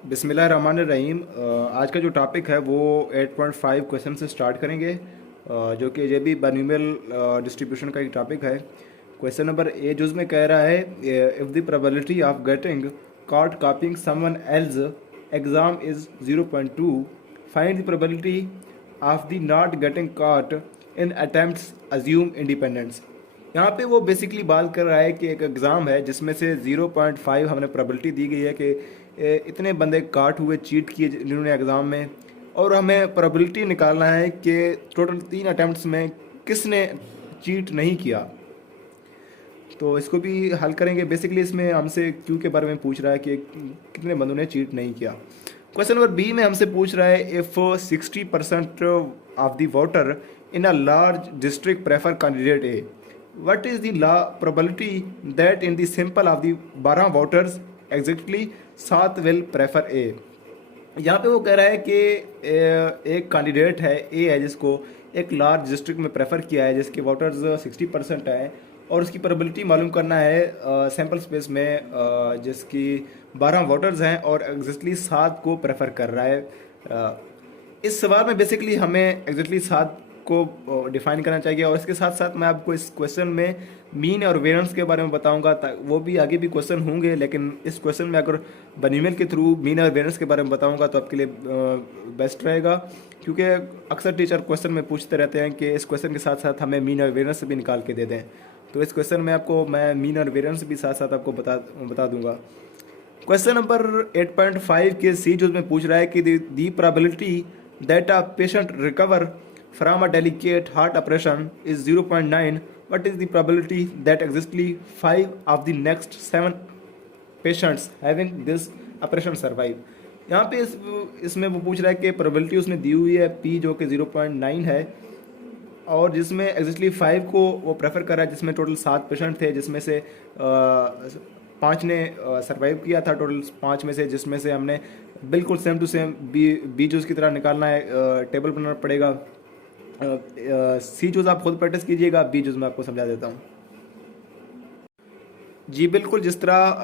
बिस्मिल्लाहिर्रहमानिर्रहीम। आज का जो टॉपिक है वो 8.5 क्वेश्चन से स्टार्ट करेंगे, जो कि ये भी बाइनोमियल डिस्ट्रीब्यूशन का एक टॉपिक है। क्वेश्चन नंबर ए जुज में कह रहा है, if the probability of getting caught copying someone else exam is 0.2, find the probability of the not getting caught in attempts assume independence. यहाँ पे वो बेसिकली बात कर रहा है कि एक एग्ज़ाम है जिसमें से 0.5 हमने प्रोबेबिलिटी दी गई है कि इतने बंदे काट हुए, चीट किए जिन्होंने एग्ज़ाम में, और हमें प्रोबेबिलिटी निकालना है कि टोटल 3 अटैम्प्ट्स में किसने चीट नहीं किया। तो इसको भी हल करेंगे। बेसिकली इसमें हमसे क्यू के बारे में पूछ रहा है कि कितने बंदों ने चीट नहीं किया। क्वेश्चन नंबर बी में हमसे पूछ रहा है, if 60% of the voter in a large district prefer candidate A, what is the law probability that in the sample of the 12 voters exactly 7 will prefer A। यहाँ पे वो कह रहा है कि एक कैंडिडेट है ए है जिसको एक लार्ज डिस्ट्रिक्ट में प्रेफर किया है, जिसके वोटर्स 60% है, और उसकी प्रोबेबिलिटी मालूम करना है सैम्पल स्पेस में जिसकी 12 वोटर्स हैं और एग्जैक्टली 7 को प्रेफर कर रहा है। इस सवाल में बेसिकली हमें एग्जैक्टली 7 को डिफाइन करना चाहिए, और इसके साथ साथ मैं आपको इस क्वेश्चन में मीन और वेरिएंस के बारे में बताऊंगा। वो भी आगे भी क्वेश्चन होंगे, लेकिन इस क्वेश्चन में अगर बाइनोमियल के थ्रू मीन और वेरिएंस के बारे में बताऊंगा तो आपके लिए बेस्ट रहेगा, क्योंकि अक्सर टीचर क्वेश्चन में पूछते रहते हैं कि इस क्वेश्चन के साथ साथ हमें मीन और वेरिएंस भी निकाल के दे दें। तो इस क्वेश्चन में आपको मैं मीन और वेरिएंस भी साथ साथ आपको बता दूंगा। क्वेश्चन नंबर 8.5 के सी जो में पूछ रहा है कि the probability that a patient recover from a delicate heart operation is 0.9, what is the probability that exactly 5 of the next 7 patients having this operation survive। यहाँ पे इसमें वो पूछ रहा है कि प्रोबेबिलिटी उसने दी हुई है पी जो कि 0.9 है, और जिसमें एग्जैक्टली 5 को वो प्रेफर कर रहा है, जिसमें टोटल 7 पेशेंट थे, जिसमें से 5 ने सर्वाइव किया था टोटल 5 में से, जिसमें से हमने बिल्कुल सेम टू सेम बी जूस की तरह निकालना है, टेबल बनाना पड़ेगा। सी जूस आप खुद प्रैक्टिस कीजिएगा, बी जूस मैं आपको समझा देता हूँ। जी बिल्कुल, जिस तरह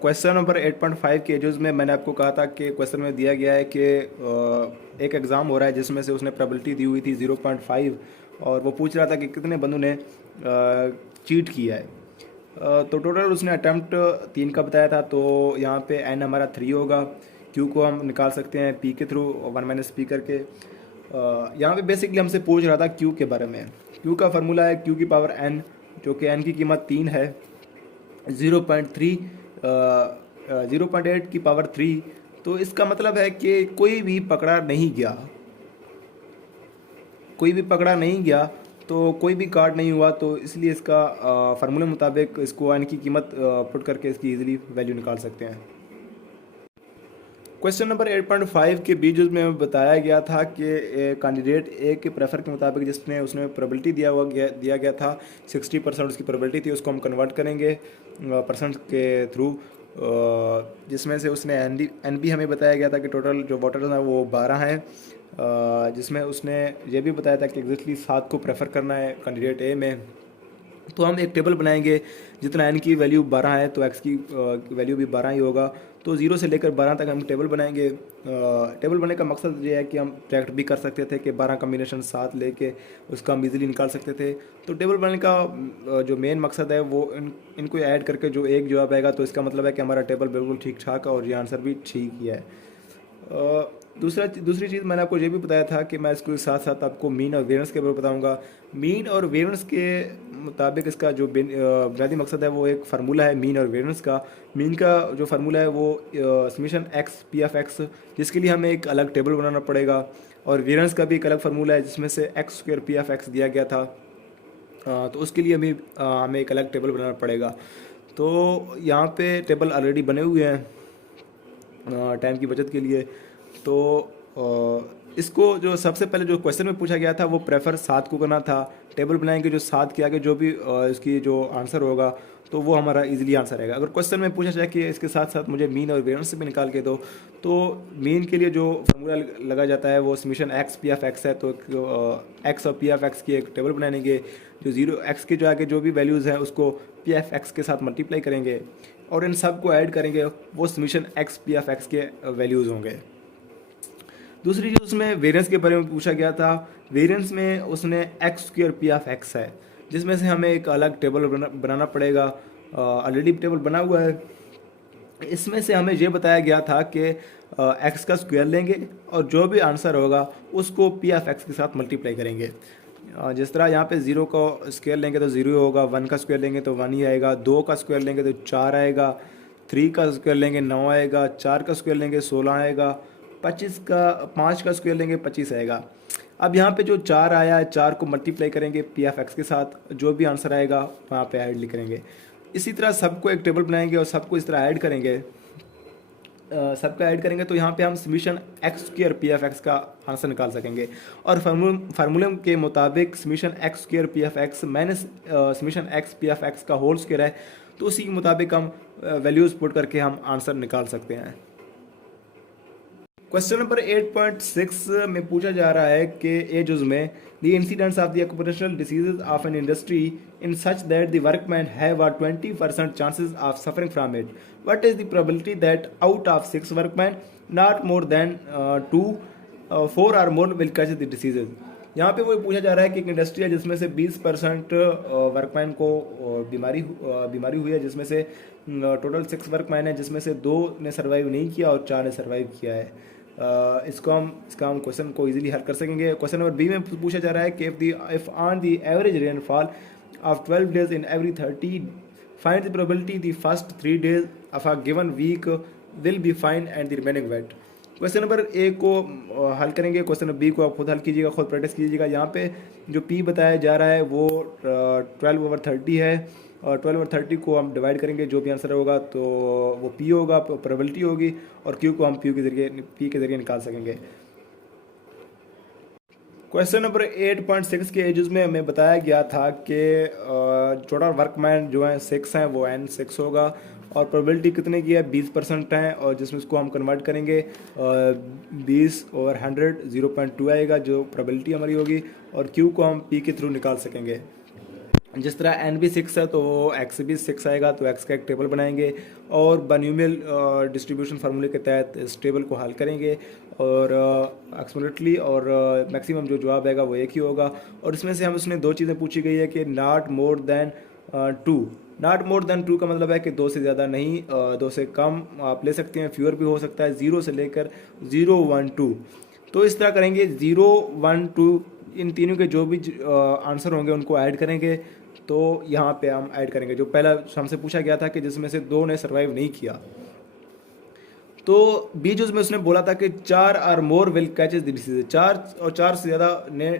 क्वेश्चन नंबर 8.5 के जूस में मैंने आपको कहा था कि क्वेश्चन में दिया गया है कि एक एग्ज़ाम हो रहा है जिसमें से उसने प्रोबेबिलिटी दी हुई थी 0.5, और वो पूछ रहा था कि कितने बंदों ने चीट किया है। तो टोटल उसने अटैम्प्ट 3 का बताया था, तो यहाँ पे एन हमारा 3 होगा। क्यू को हम निकाल सकते हैं पी के थ्रू 1 - पी करके। यहाँ पे बेसिकली हमसे पूछ रहा था क्यू के बारे में। क्यू का फार्मूला है क्यू की पावर एन, जो कि एन की कीमत 3 है, 0.3 0.8 की पावर 3। तो इसका मतलब है कि कोई भी पकड़ा नहीं गया, तो कोई भी कार्ड नहीं हुआ, तो इसलिए इसका फार्मूले मुताबिक इसको एन की कीमत पुट करके इसकी इजीली वैल्यू निकाल सकते हैं। क्वेश्चन नंबर 8.5 के बी जूस में बताया गया था कि कैंडिडेट ए के प्रेफर के मुताबिक जिसने उसने प्रोबेबिलिटी दिया गया था 60% उसकी प्रोबेबिलिटी थी, उसको हम कन्वर्ट करेंगे परसेंट के थ्रू, जिसमें से उसने एन बी हमें बताया गया था कि टोटल जो वोटर्स हैं वो 12 हैं, जिसमें उसने ये भी बताया था कि एग्जैक्टली 7 को प्रेफर करना है कैंडिडेट ए में। तो हम एक टेबल बनाएंगे, जितना एन की वैल्यू 12 है तो एक्स की वैल्यू भी 12 ही होगा, तो 0 से लेकर 12 तक हम टेबल बनाएंगे। टेबल बनाने का मकसद ये है कि हम ट्रैक्ट भी कर सकते थे कि 12 कम्बिनेशन साथ लेके उसका हम इजीली निकाल सकते थे। तो टेबल बनाने का जो मेन मकसद है वो इनको ऐड करके जो एक जवाब आएगा, तो इसका मतलब है कि हमारा टेबल बिल्कुल ठीक ठाक है और ये आंसर भी ठीक ही है। दूसरी चीज़ मैंने आपको ये भी बताया था कि मैं इसके साथ साथ आपको मीन और वेरिएंस के बारे में बताऊंगा। मीन और वेरिएंस के मुताबिक इसका जो बुनियादी मकसद है वो एक फार्मूला है मीन और वेरिएंस का। मीन का जो फार्मूला है वो summation x P of x, जिसके लिए हमें एक अलग टेबल बनाना पड़ेगा, और वेरिएंस का भी एक अलग फार्मूला है जिसमें से x square P of x दिया गया था, तो उसके लिए हमें एक अलग टेबल बनाना पड़ेगा। तो यहाँ पे टेबल ऑलरेडी बने हुए हैं टाइम की बचत के लिए। तो इसको जो सबसे पहले जो क्वेश्चन में पूछा गया था वो प्रेफर 7 को करना था। टेबल बनाएंगे, जो 7 के आगे जो भी इसकी जो आंसर होगा तो वो हमारा इजीली आंसर रहेगा। अगर क्वेश्चन में पूछा जाए कि इसके साथ साथ मुझे मीन और वेरिएंस भी निकाल के दो, तो मीन के लिए जो फार्मूला लगा जाता है वो summation x P of x है। तो एक्स और पी ऑफ एक्स की एक टेबल बनाएंगे, जो 0 एक्स के जो आगे जो भी वैल्यूज़ हैं उसको पी ऑफ एक्स के साथ मल्टीप्लाई करेंगे, और इन सब को ऐड करेंगे, वो summation x P F x के वैल्यूज़ होंगे। दूसरी चीज़ उसमें वेरिएंस के बारे में पूछा गया था। वेरिएंस में उसने x square P F x है, जिसमें से हमें एक अलग टेबल बनाना पड़ेगा। ऑलरेडी टेबल बना हुआ है। इसमें से हमें ये बताया गया था कि एक्स का स्क्वायर लेंगे और जो भी आंसर होगा उसको पी एफ एक्स के साथ मल्टीप्लाई करेंगे। जिस तरह यहाँ पे 0 का स्क्वायर लेंगे तो 0 ही होगा, 1 का स्क्वायर लेंगे तो 1 ही आएगा, 2 का स्क्वायर लेंगे तो 4 आएगा, 3 का स्क्वायर लेंगे 9 आएगा, 4 का स्क्वायर लेंगे 16 आएगा, 5 का स्क्वायर लेंगे 25 आएगा। अब यहाँ पे जो 4 आया है, 4 को मल्टीप्लाई करेंगे पी एफ एक्स के साथ, जो भी आंसर आएगा वहाँ पे ऐड लिख करेंगे। इसी तरह सबको एक टेबल बनाएंगे और सबको इस तरह ऐड करेंगे। सबका ऐड करेंगे तो यहाँ पे हम summation x square P F x का आंसर निकाल सकेंगे। और फार्मूले के मुताबिक summation x square P F x minus summation x P F x का होल स्क्वायर है, तो उसी के मुताबिक हम वैल्यूज़ पुट करके हम आंसर निकाल सकते हैं। क्वेश्चन नंबर 8.6 में पूछा जा रहा है कि ए जुज में the incidents of the occupational diseases of an industry in such that the workman have 20% chances of suffering from it, what is the probability that out of 6 workman not more than 4 और more will catch the diseases. यहाँ पे वो पूछा जा रहा है कि एक इंडस्ट्री है जिसमें से 20% वर्कमैन को बीमारी हुई है, जिसमें से टोटल 6 वर्कमैन है, जिसमें से 2 ने सर्वाइव नहीं किया और 4 ने सर्वाइव किया है। इसका हम क्वेश्चन को इजीली हल कर सकेंगे। क्वेश्चन नंबर बी में पूछा जा रहा है कि if on the average rainfall of 12 days in every 30 find the probability the first 3 days of a given week will be find and the remaining wet. Question number A को हल करेंगे, question number B को आप खुद हल कीजिएगा, खुद practice कीजिएगा। यहाँ पे जो पी बताया जा रहा है वो 12/30 है, और 12/30 को हम डिवाइड करेंगे, जो भी आंसर होगा तो वो पी होगा, प्रोबेबिलिटी होगी, और क्यू को हम पी के जरिए निकाल सकेंगे। क्वेश्चन नंबर 8.6 के एजेस में हमें बताया गया था कि टोटल वर्कमैन जो है 6 हैं, वो n 6 होगा, और प्रोबेबिलिटी कितने की है 20% है, और जिसमें इसको हम कन्वर्ट करेंगे 20/100 0.2 आएगा जो प्रोबेबिलिटी हमारी होगी, और क्यू को हम पी के थ्रू निकाल सकेंगे। जिस तरह एन भी 6 है तो एक्स भी 6 आएगा, तो एक्स का एक टेबल बनाएंगे और बाइनोमियल डिस्ट्रीब्यूशन फार्मूले के तहत इस टेबल को हल करेंगे, और एक्सपोनेंटली और मैक्सिमम जो जवाब आएगा वो एक ही होगा। और इसमें से हम उसने 2 चीज़ें पूछी गई है कि not more than 2। Not more than 2 का मतलब है कि 2 से ज़्यादा नहीं, 2 से कम आप ले सकते हैं, फ्यूअर भी हो सकता है, 0 से लेकर 0, 1, 2। तो इस तरह करेंगे 0, 1, 2, इन तीनों के जो भी आंसर होंगे उनको ऐड करेंगे। तो यहाँ पे हम ऐड करेंगे जो पहला हमसे पूछा गया था कि जिसमें से 2 ने सर्वाइव नहीं किया। तो बी जो में उसने बोला था कि 4 और more will catches the disease, 4 से ज़्यादा ने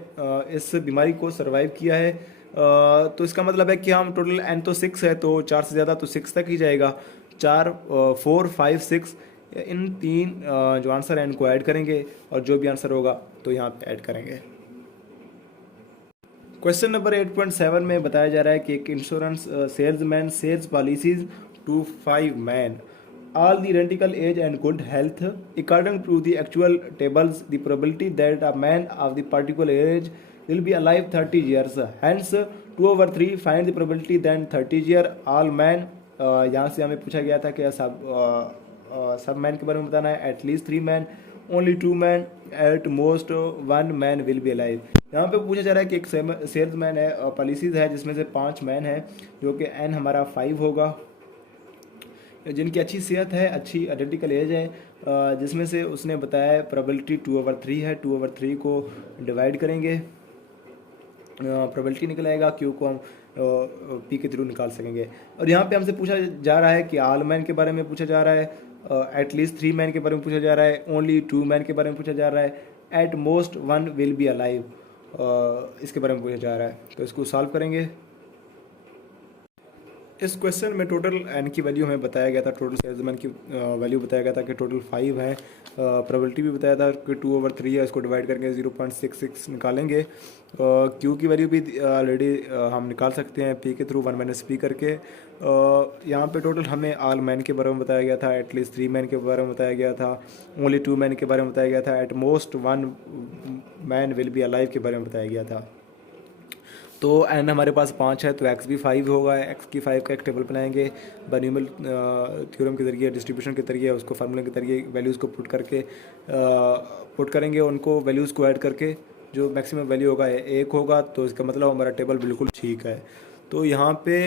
इस बीमारी को सर्वाइव किया है। तो इसका मतलब है कि हम टोटल एन तो 6 है, तो 4 से ज़्यादा तो 6 तक ही जाएगा। 4, 4, 5, 6 इन 3 जो आंसर है इनको ऐड करेंगे, और जो भी आंसर होगा तो यहाँ पे ऐड करेंगे। क्वेश्चन नंबर 8.7 में बताया जा रहा है कि एक insurance salesman sells policies to 5 man all the identical age and good health according to the actual tables. The probability that a man of the particular age will be alive 30 years, hence 2/3 find the probability then 30 year all man। यहाँ से हमें पूछा गया था कि सब man के बारे में बताना है, at least 3 man, only 2 man, at most 1 man will be alive. यहाँ पे पूछा जा रहा है कि एक सेल्समैन है, पॉलिसीज है जिसमें से 5 मैन है, जो कि एन हमारा 5 होगा, जिनकी अच्छी सेहत है, अच्छी आइडेंटिकल एज है, जिसमें से उसने बताया प्रोबेबिलिटी 2/3 है। 2/3 को डिवाइड करेंगे, प्रोबेबिलिटी निकल आएगा, क्यू को हम पी के थ्रू निकाल सकेंगे। और यहाँ पे हमसे पूछा जा रहा है कि ऑल मैन के बारे में पूछा जा रहा है, एटलीस्ट 3 मैन के बारे में पूछा जा रहा है, ओनली 2 मैन के बारे में पूछा जा रहा है, at most 1 will be alive इसके बारे में पूछा जा रहा है। तो इसको सॉल्व करेंगे। इस क्वेश्चन में टोटल एन की वैल्यू हमें बताया गया था, टोटल सेल्समैन की वैल्यू बताया गया था कि टोटल 5 है, प्रोबेबिलिटी भी बताया था कि 2/3 है, इसको डिवाइड करके 0.66 निकालेंगे। क्यू की वैल्यू भी ऑलरेडी हम निकाल सकते हैं पी के थ्रू 1 - पी करके। यहाँ पे टोटल हमें ऑल मैन के बारे में बताया गया था, एटलीस्ट 3 मैन के बारे में बताया गया था, ओनली 2 मैन के बारे में बताया गया था, at most 1 man will be alive के बारे में बताया गया था। तो एन हमारे पास 5 है तो एक्स भी 5 होगा। एक्स की 5 का एक टेबल बनाएंगे बर्नौली थ्योरम के जरिए, डिस्ट्रीब्यूशन के जरिए, उसको फार्मूले के जरिए वैल्यूज़ को पुट करेंगे, उनको वैल्यूज़ को ऐड करके जो मैक्सिमम वैल्यू होगा 1 होगा, तो इसका मतलब हमारा टेबल बिल्कुल ठीक है। तो यहाँ पे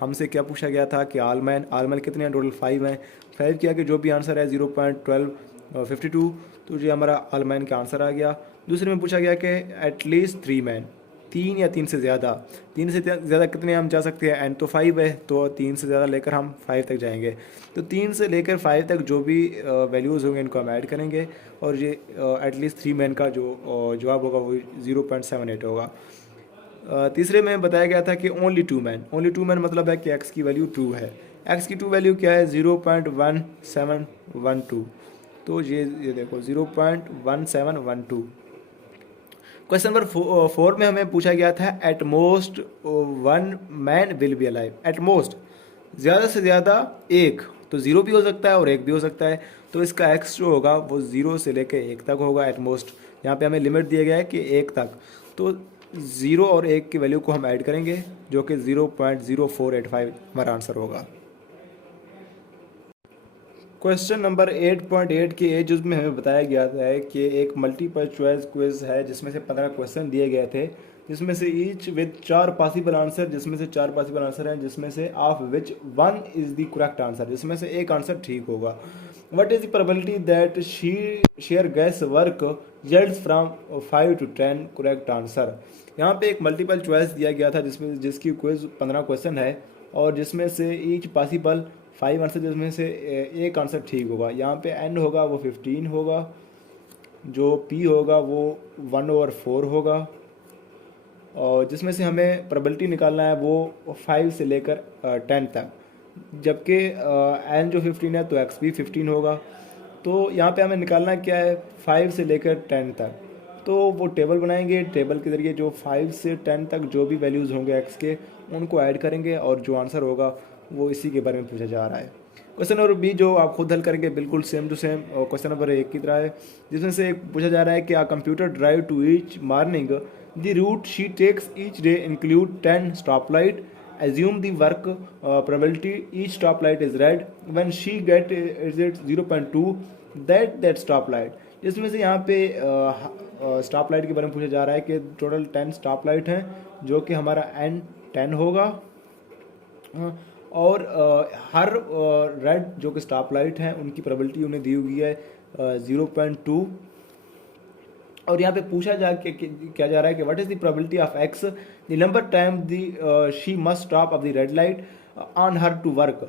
हमसे क्या पूछा गया था कि आलमैन कितने हैं, टोटल 5 हैं। 5 किया कि जो भी आंसर है 0.1252, तो ये हमारा आलमैन का आंसर आ गया। दूसरे में पूछा गया कि एटलीस्ट 3 मैन, 3 या 3 से ज़्यादा। 3 से ज़्यादा कितने हम जा सकते हैं, एन तो 5 है, तो 3 से ज़्यादा लेकर हम 5 तक जाएंगे। तो 3 से लेकर 5 तक जो भी वैल्यूज़ होंगे इनको हम ऐड करेंगे, और ये एटलीस्ट 3 मैन का जो जवाब होगा वो 0.78 होगा। तीसरे में बताया गया था कि ओनली 2 मैन मतलब है कि एक्स की वैल्यू 2 है। एक्स की 2 वैल्यू क्या है, 0.1712। तो ये देखो 0.1712। क्वेश्चन नंबर 4 में हमें पूछा गया था at most 1 man will be alive. At most ज़्यादा से ज़्यादा 1, तो 0 भी हो सकता है और 1 भी हो सकता है। तो इसका एक्स जो होगा वो 0 से लेकर 1 तक होगा एट मोस्ट। यहाँ पे हमें लिमिट दिया गया है कि 1 तक, तो 0 और 1 की वैल्यू को हम ऐड करेंगे जो कि 0.0485 हमारा आंसर होगा। क्वेश्चन नंबर 8.8 के एज में हमें बताया गया था कि एक मल्टीपल चॉइस क्विज है जिसमें से 15 क्वेश्चन दिए गए थे, जिसमें से ईच विद 4 पॉसिबल आंसर, जिसमें से 4 पॉसिबल आंसर हैं, जिसमें से of which 1 is the correct answer, जिसमें से एक आंसर ठीक होगा। What is the probability that share gas work yields from 5 to 10 correct answer. यहाँ पे एक मल्टीपल चॉइस दिया गया था जिसकी क्विज 15 क्वेश्चन है, और जिसमें से ईच पॉसिबल 5 आंसर, जिसमें से एक आंसर ठीक होगा। यहाँ पे एन होगा वो 15 होगा, जो पी होगा वो 1/4 होगा, और जिसमें से हमें प्रोबेबिलिटी निकालना है वो 5 से लेकर 10 तक। जबकि एन जो 15 है तो एक्स भी 15 होगा। तो यहाँ पे हमें निकालना क्या है, 5 से लेकर 10 तक। तो वो टेबल बनाएंगे, टेबल के ज़रिए जो 5 से 10 तक जो भी वैल्यूज़ होंगे एक्स के, उनको ऐड करेंगे, और जो आंसर होगा वो इसी के बारे में पूछा जा रहा है। क्वेश्चन नंबर बी जो आप खुद हल करेंगे बिल्कुल सेम टू सेम और क्वेश्चन नंबर 1 की तरह है, जिसमें से पूछा जा रहा है कि a computer drive to each morning the route she takes each day include 10 stop light, assume the work probability each stop light is red when she get is it 0.2 that stop light। जिसमें से यहाँ पे stop light के बारे में पूछा जा रहा है कि टोटल 10 स्टॉप लाइट हैं, जो कि हमारा n 10 होगा, और हर रेड जो कि स्टॉप लाइट हैं उनकी प्रोबेबिलिटी उन्हें दी हुई है 0.2। और यहाँ पे पूछा क्या जा रहा है कि what is the probability of X the number time the she must stop of the red light on her to work,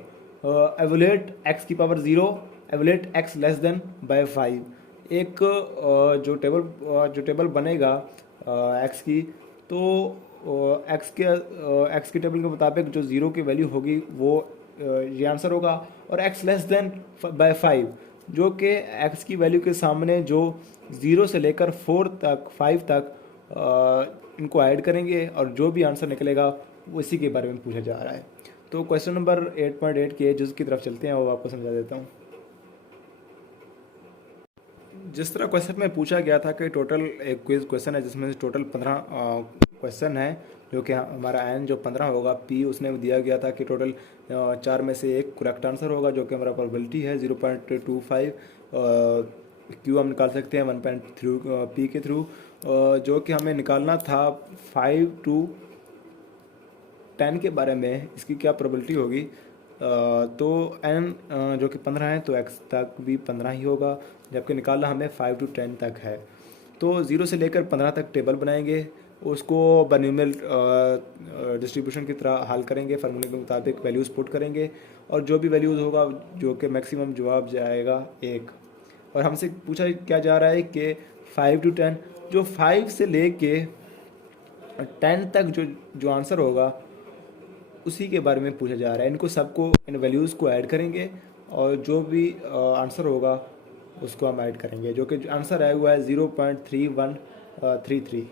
evaluate X की power 0, evaluate X less than by 5। एक जो टेबल बनेगा एक्स की, तो x के table के मुताबिक जो 0 की वैल्यू होगी वो ये आंसर होगा, और एक्स लेस देन बाय 5 जो कि एक्स की वैल्यू के सामने जो 0 से लेकर 5 तक इनको ऐड करेंगे, और जो भी आंसर निकलेगा वो इसी के बारे में पूछा जा रहा है। तो क्वेश्चन नंबर 8.8 के जुज़ की तरफ चलते हैं, वो आपको समझा देता हूँ। जिस तरह क्वेश्चन में पूछा गया था कि टोटल एक क्विज क्वेश्चन है जिसमें से टोटल 15 क्वेश्चन है, जो कि हमारा एन जो 15 होगा, पी उसने दिया गया था कि टोटल 4 में से एक करेक्ट आंसर होगा, जो कि हमारा प्रोबेबिलिटी है 0.25। क्यू हम निकाल सकते हैं 1.3 पी के थ्रू, जो कि हमें निकालना था 5 to 10 के बारे में, इसकी क्या प्रोबेबिलिटी होगी। तो एन जो कि 15 है तो एक्स तक भी 15 ही होगा, जबकि निकालना हमें 5 to 10 तक है। तो 0 से लेकर 15 तक टेबल बनाएंगे, उसको बायनॉमियल डिस्ट्रीब्यूशन की तरह हल करेंगे, फार्मूले के मुताबिक वैल्यूज़ पुट करेंगे, और जो भी वैल्यूज़ होगा जो कि मैक्सिमम जवाब जाएगा 1। और हमसे पूछा क्या जा रहा है कि 5 to 10, जो 5 से लेके 10 तक जो आंसर होगा उसी के बारे में पूछा जा रहा है। इनको सबको, इन वैल्यूज़ को ऐड करेंगे, और जो भी आंसर होगा उसको हम ऐड करेंगे, जो कि आंसर आया हुआ है 0.3133।